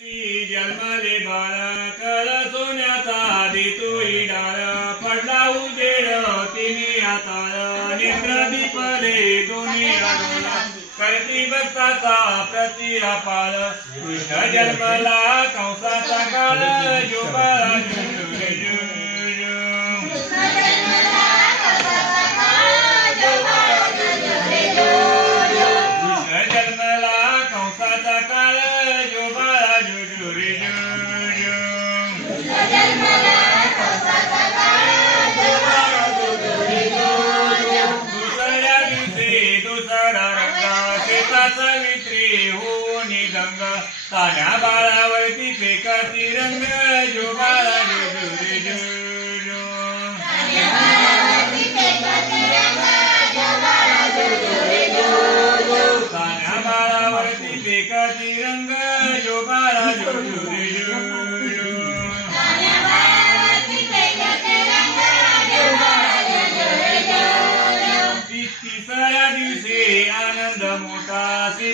जन्मले बाळा कळ सोन्याचा देतोई डाळ. पडला उजेड तिने हाताळ नेत्र दीपले दोन्ही करती भक्ताचा प्रतिरा पाळ. कृष्ण जन्मला कंसाचा काळ जो रंग शेताचा वित्री होऊन बाळावरती फेकाती रंग जो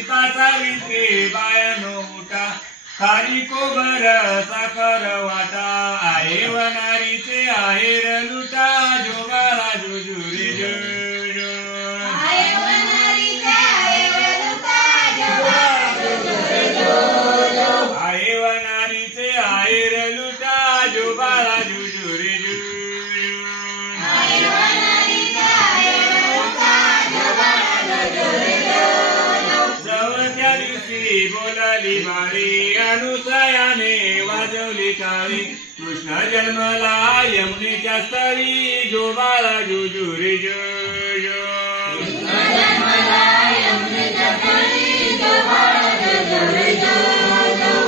सीताचा विखे बायनो मोठा खारी कोबर साखर वाटा. आहे वनारीचे आहेर बारी अनुसयाने वाजवली काळी. कृष्ण जन्मला यमुनेच्या स्थळी. जो बाळा जुजुरी जो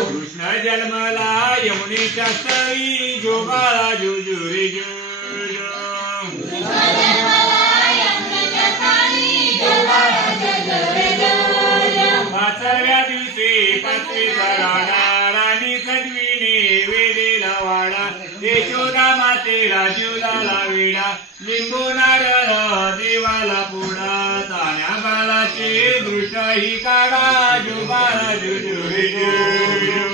कृष्ण जन्मला यमुनेच्या स्थळी. जो बाळा जुजुरी जो जो. पाचव्या दिवशी पाचवीचा राणी सदविने वेदेला वाडा. यशोदा मातेला जीवला विडा लिंबू नारळ देवाला पुडा. ताण्या बालाची दृष्ट ही काढा. जो बाळा जुजू.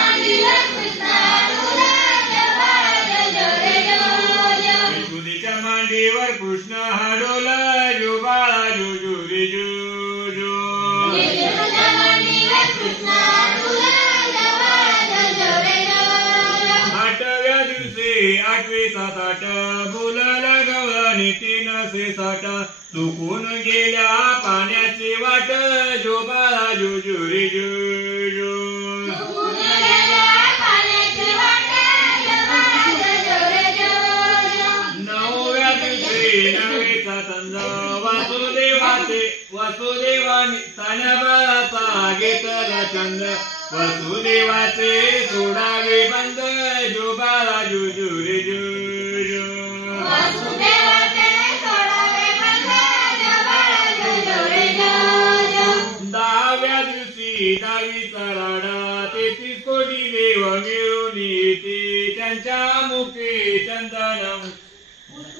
कृष्ण हा डोल जो बाळा जुजुरी जुजू आठव्या दिवशी आठवी सात आठ बोलायला गवळणी तीन से साठ चुकून गेल्या पाण्याची वाट जुजुरी वसुदेवाने तान्या बाळाचा घेतला चंद वसुदेवाचे सोडावे बंद. जुजुरी जुजू. दहाव्या दिवशी दहावीचा राडा तेहतीस कोटी देव मिळून येते. त्यांच्या मुखे चंदन.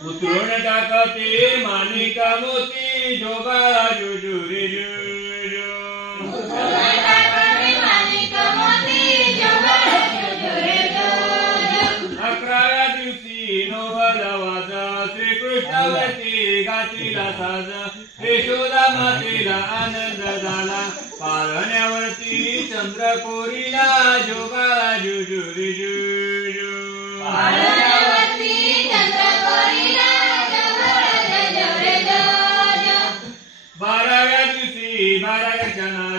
उतरून टाकते मानिका मोती. जोगाळा जुजुरी जुजू अकराव्या दिवशी यशोदा मातेला आनंद झाला. पारण्यावरती चंद्र कोरीला जुजुरी जुजू बाराच्या नारी पाळणा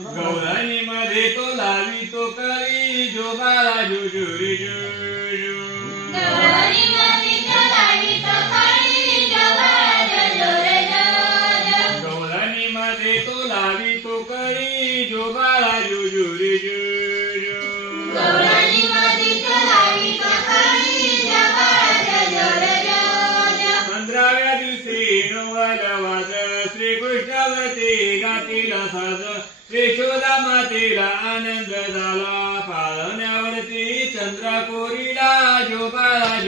माळी गौराणी मध्ये तो लावी तो करी जोबाला जुजुरी जुजू गौराणी मध्ये तो लावी तो करी जोबाला जुजुरी जुजू मातीला साज. यशोदा मातेला आनंद झाला. पाळण्यावरती चंद्रा कोरीला जोबाला